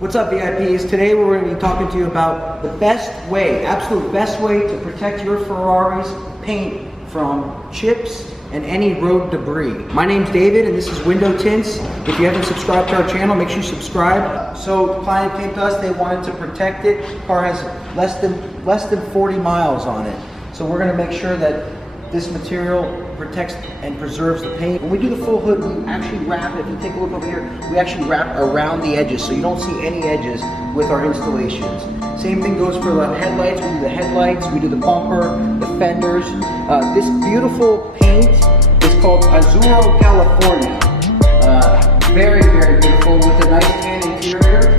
What's up, VIPs? Today we're going to be talking to you about the best way, absolute best way to protect your Ferrari's paint from chips and any road debris. My name's David and this is Window Tints. If you haven't subscribed to our channel, make sure you subscribe. So the client came to us, they wanted to protect it. The car has less than 40 miles on it. So we're going to make sure that this material protects and preserves the paint. When we do the full hood, we actually wrap, if you take a look over here, we actually wrap around the edges so you don't see any edges with our installations. Same thing goes for the headlights. We do the headlights, we do the bumper, the fenders. This beautiful paint is called Azzurro California. Very, very beautiful with a nice tan interior.